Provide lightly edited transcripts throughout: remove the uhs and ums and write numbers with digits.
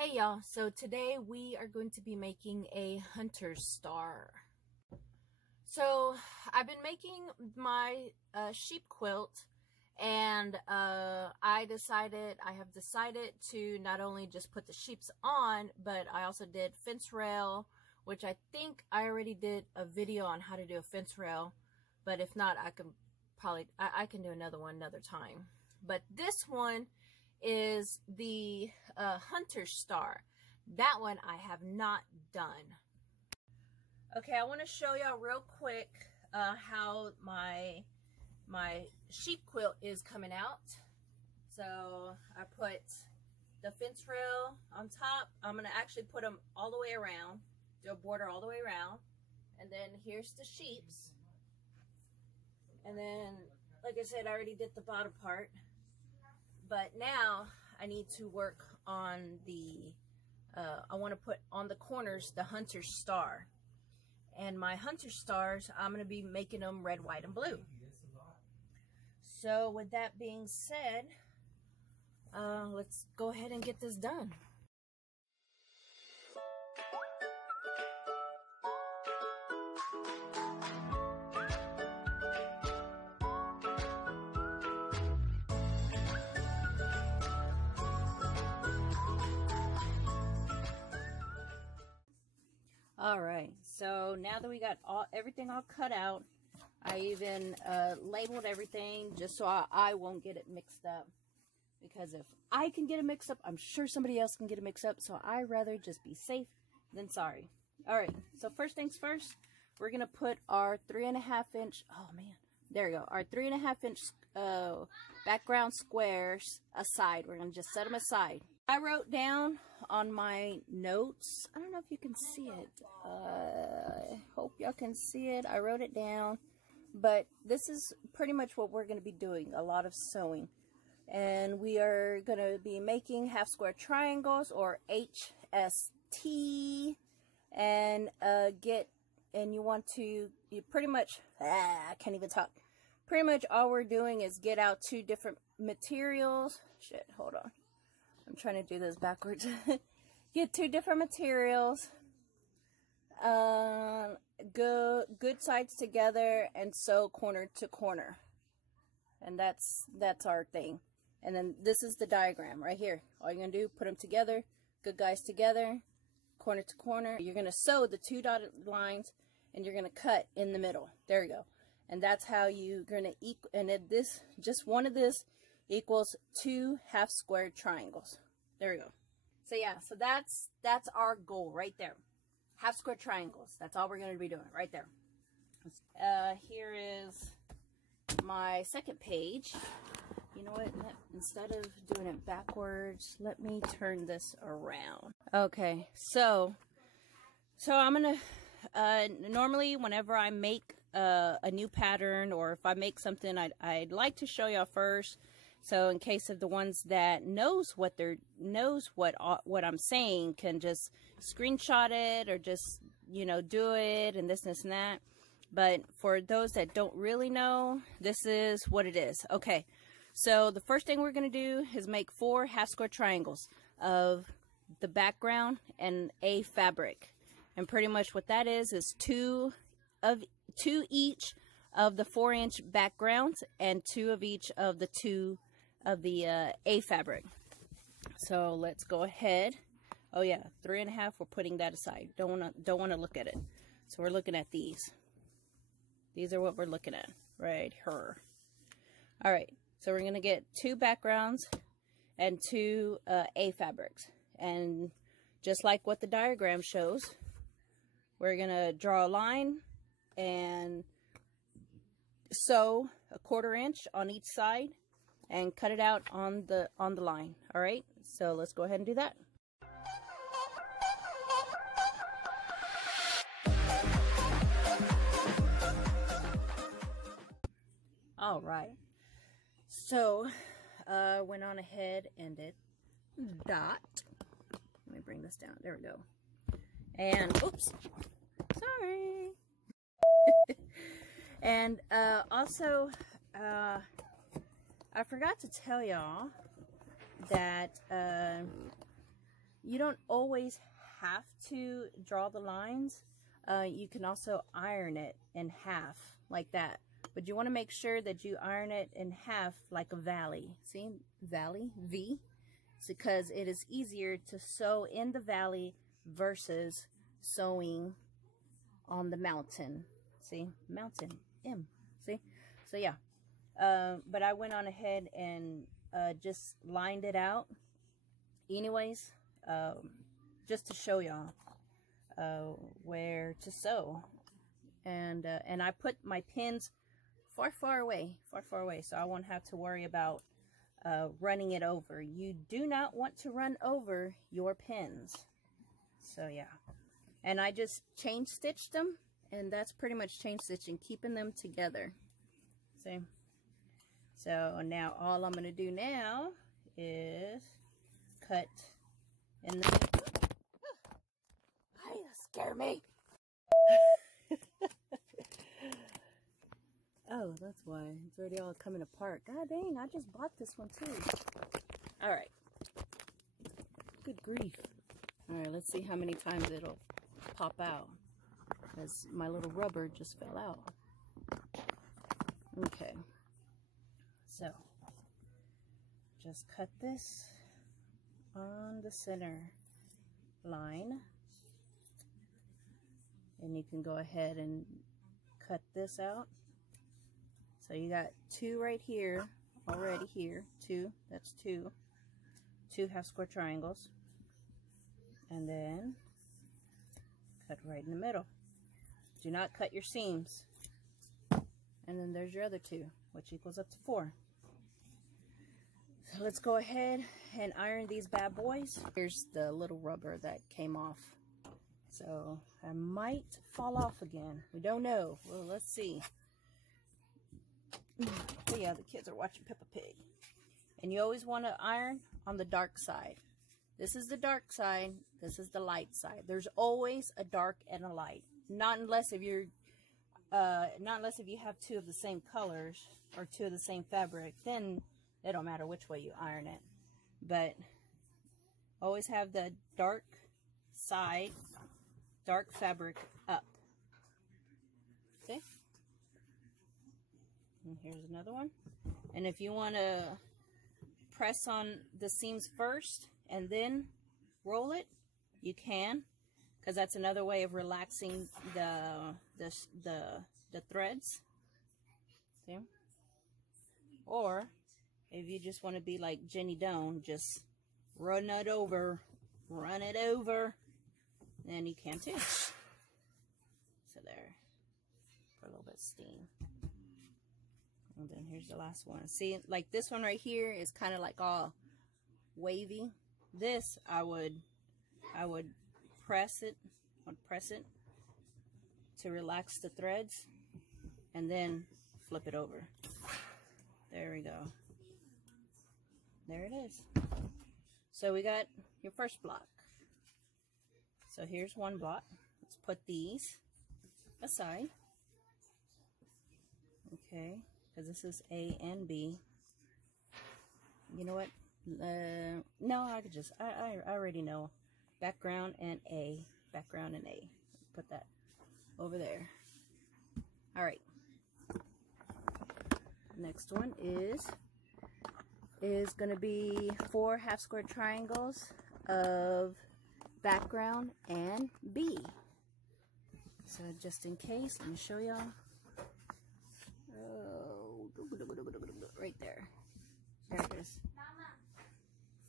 Hey y'all, so today we are going to be making a hunter's star. So I've been making my sheep quilt, and I have decided to not only just put the sheeps on, but I also did fence rail, which I think I already did a video on how to do a fence rail, but if not, I can do another one another time. But this one is the hunter's star. That one I have not done. Okay, I want to show y'all real quick how my sheep quilt is coming out. So I put the fence rail on top. I'm gonna actually put them all the way around, do a border all the way around, and then here's the sheeps. And then, like I said, I already did the bottom part. But now I need to work on the, I want to put on the corners the hunter's star. And my hunter's stars, I'm going to be making them red, white, and blue. So with that being said, let's go ahead and get this done. Alright, so now that we got everything all cut out, I even labeled everything just so I won't get it mixed up. Because if I can get it mixed up, I'm sure somebody else can get it mixed up. So I'd rather just be safe than sorry. Alright, so first things first, we're going to put our 3.5 inch, oh man, there we go, our 3.5 inch background squares aside. We're going to just set them aside. I wrote down on my notes, I don't know if you can see it, I hope y'all can see it, I wrote it down, but this is pretty much what we're going to be doing, a lot of sewing, and we are going to be making half square triangles, or HST, and you pretty much, I can't even talk, pretty much all we're doing is get out two different materials, shit, hold on. I'm trying to do this backwards. Get two different materials, good sides together, and sew corner to corner. And that's our thing. And then this is the diagram right here. All you're gonna do, put them together, good guys together, corner to corner. You're gonna sew the two dotted lines, and you're gonna cut in the middle. There you go. And that's how you're gonna equal. And then this, just one of this, equals two half square triangles. There we go. So yeah, so that's our goal right there. Half square triangles. That's all we're going to be doing right there. Here is my second page. You know what? Instead of doing it backwards, let me turn this around. Okay, so I'm going to, normally whenever I make a new pattern, or if I make something, I'd like to show y'all first. So in case of the ones that knows what I'm saying can just screenshot it, or just, you know, do it and this and that. But for those that don't really know, this is what it is. Okay, so the first thing we're going to do is make 4 half square triangles of the background and a fabric. And pretty much what that is two each of the 4-inch backgrounds, and 2 of each of the 2 of the A fabric. So let's go ahead. Oh yeah, 3.5. We're putting that aside. Don't wanna look at it. So we're looking at these. These are what we're looking at right here. All right. So we're gonna get 2 backgrounds and 2 A fabrics, and just like what the diagram shows, we're gonna draw a line and sew a 1/4 inch on each side and cut it out on the line. All right, so let's go ahead and do that. All right, so went on ahead and did that. Let me bring this down. There we go. And oops, sorry. And also I forgot to tell y'all that you don't always have to draw the lines. You can also iron it in half like that. But you want to make sure that you iron it in half like a valley. See, valley, V. It's because it is easier to sew in the valley versus sewing on the mountain. See, mountain, M. See? So yeah. But I went on ahead and just lined it out. Anyways, just to show y'all where to sew. And I put my pins far away, so I won't have to worry about running it over. You do not want to run over your pins. So yeah. And I just chain stitched them, and that's pretty much chain stitching, keeping them together. See? So now all I'm going to do now is cut in the middle. Oh, you scare me. Oh, that's why. It's already all coming apart. God dang, I just bought this one too. Alright. Good grief. Alright, let's see how many times it'll pop out. Because my little rubber just fell out. Okay. So, just cut this on the center line. And you can go ahead and cut this out. So you got two right here, already here, two, that's two half square triangles, and then cut right in the middle. Do not cut your seams. And then there's your other two, which equals up to 4. So let's go ahead and iron these bad boys. Here's the little rubber that came off. So I might fall off again. We don't know. Well, let's see. But yeah, the kids are watching Peppa Pig. And you always want to iron on the dark side. This is the dark side. This is the light side. There's always a dark and a light. Not unless if you have two of the same colors or two of the same fabric. Then it don't matter which way you iron it. But always have the dark side, dark fabric up. See? And here's another one. And if you want to press on the seams first and then roll it, you can, because that's another way of relaxing the threads. See? Or if you just want to be like Jenny Doan, just run it over, then you can too. So there, for a little bit of steam. And then here's the last one. See, like this one right here is kind of like all wavy. This I would press it to relax the threads, and then flip it over. There we go. There it is. So we got your first block. So here's one block. Let's put these aside. Okay. Because this is A and B. You know what? No, I could just, I already know. Background and A. Background and A. Put that over there. Alright. Next one is going to be 4 half square triangles of background and B. So just in case, let me show y'all. Right there. There it is.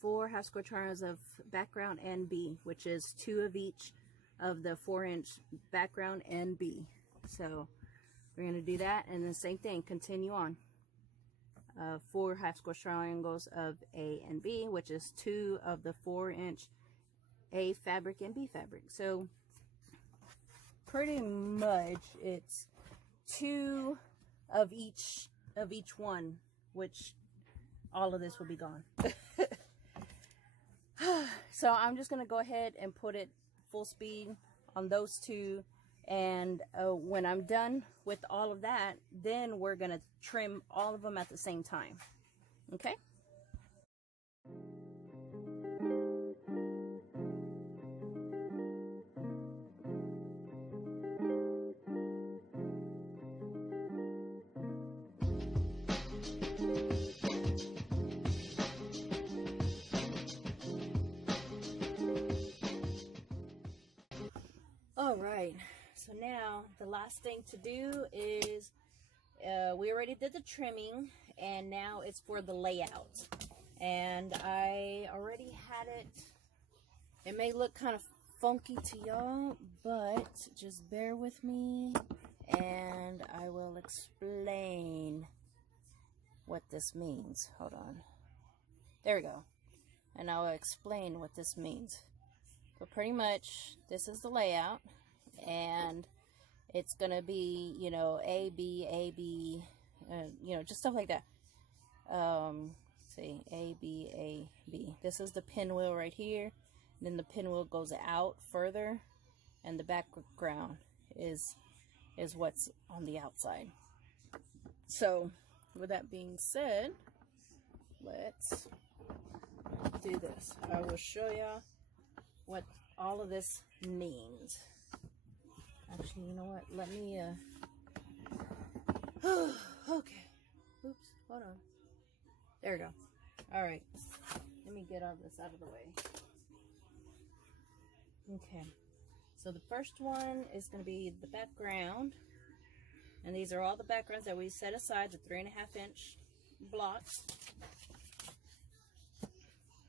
4 half square triangles of background and B, which is 2 of each of the 4-inch background and B. So we're going to do that, and the same thing, continue on. 4 half square triangles of A and B, which is 2 of the 4-inch A fabric and B fabric. So pretty much it's 2 of each one, which all of this will be gone. So I'm just going to go ahead and put it full speed on those 2, and when I'm done with all of that, then we're going to trim all of them at the same time. Okay? All right, so now the last thing to do is we already did the trimming, and now it's for the layout. And I already had it. It may look kind of funky to y'all, but just bear with me and I will explain what this means. Hold on. There we go. And I'll explain what this means. But pretty much, this is the layout, and it's gonna be, you know, A, B, A, B, you know, just stuff like that. See, A, B, A, B. This is the pinwheel right here. Then the pinwheel goes out further, and the background is what's on the outside. So, with that being said, let's do this. I will show y'all what all of this means. Actually, you know what? Let me, okay. Oops, hold on. There we go. All right. Let me get all this out of the way. Okay. So the first one is going to be the background. And these are all the backgrounds that we set aside, the 3.5-inch blocks.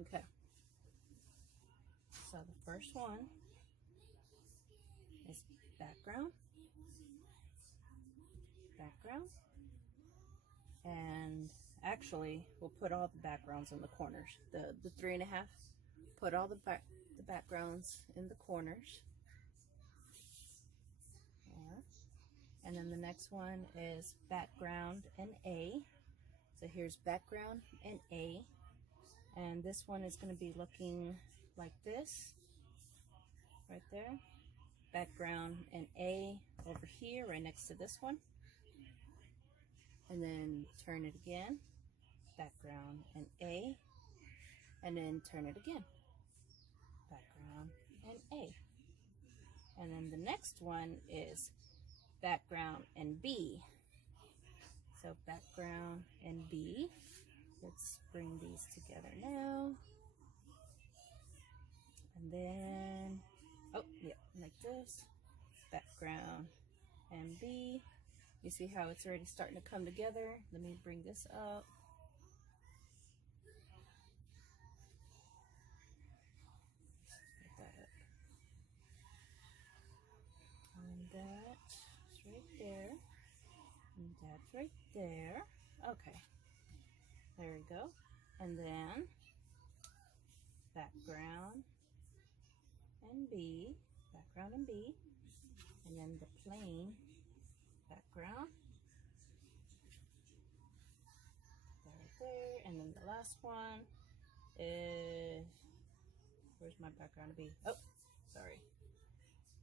Okay. So the first one is background, and actually we'll put all the backgrounds in the corners. The 3.5, put all the backgrounds in the corners. Yeah. And then the next one is background and A. So here's background and A, and this one is going to be looking like this, right there. Background and A over here, right next to this one. And then turn it again. Background and A. And then turn it again. Background and A. And then the next one is background and B. So background and B. Let's bring these together now. And then, oh yeah, like this, background and B. You see how it's already starting to come together? Let me bring this up. Put that up. And that's right there. And that's right there. Okay. There we go. And then background and B, background and B, and then the plain background, there, and then the last one is, where's my background and B? Oh, sorry,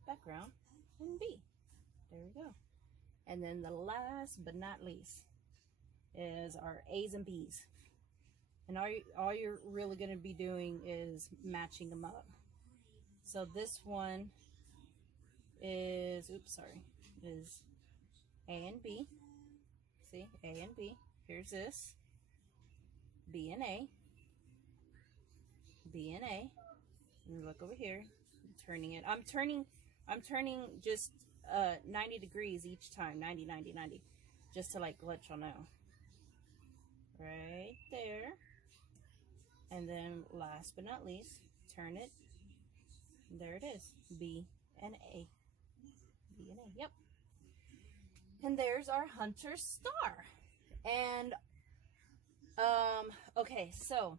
background and B. There we go. And then the last but not least is our A's and B's, and all you're really going to be doing is matching them up. So this one is, oops, sorry, is A and B. See, A and B. Here's this. B and A. B and A. And look over here. I'm turning it. I'm turning just 90 degrees each time. 90, 90, 90. Just to like let y'all know. Right there. And then last but not least, turn it. There it is, B and A. B and A, yep. And there's our hunter star. And, okay, so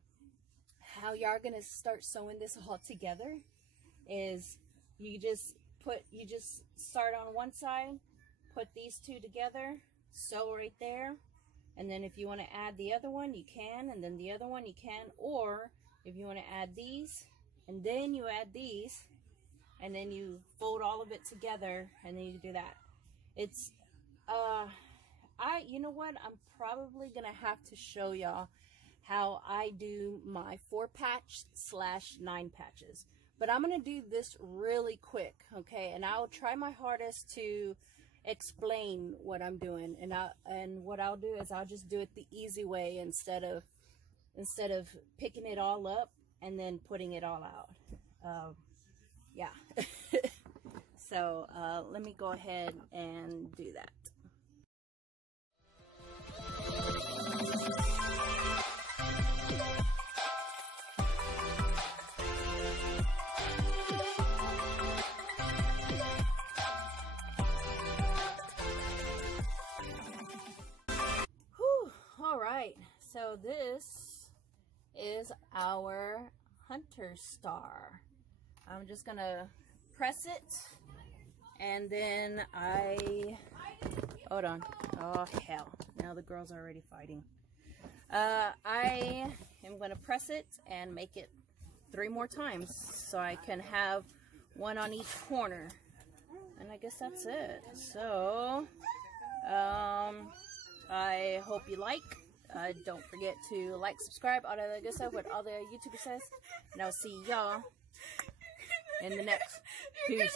how y'all gonna start sewing this all together is you just start on one side, put these two together, sew right there, and then if you want to add the other one, you can, and then the other one you can, or if you want to add these, and then you add these, and then you fold all of it together, and then you do that. It's, you know what? I'm probably gonna have to show y'all how I do my 4-patch / 9 patches. But I'm gonna do this really quick, okay? And I'll try my hardest to explain what I'm doing. And what I'll do is I'll just do it the easy way instead of picking it all up and then putting it all out. Yeah. So let me go ahead and do that. Whew, all right, so this is our hunter star. I'm just gonna press it, and then hold on. Oh hell, now the girls are already fighting. I am gonna press it and make it 3 more times so I can have one on each corner, and I guess that's it. So I hope you like. Don't forget to like, subscribe, all that good stuff, what all the YouTubers says. And I'll see y'all in the next. Peace.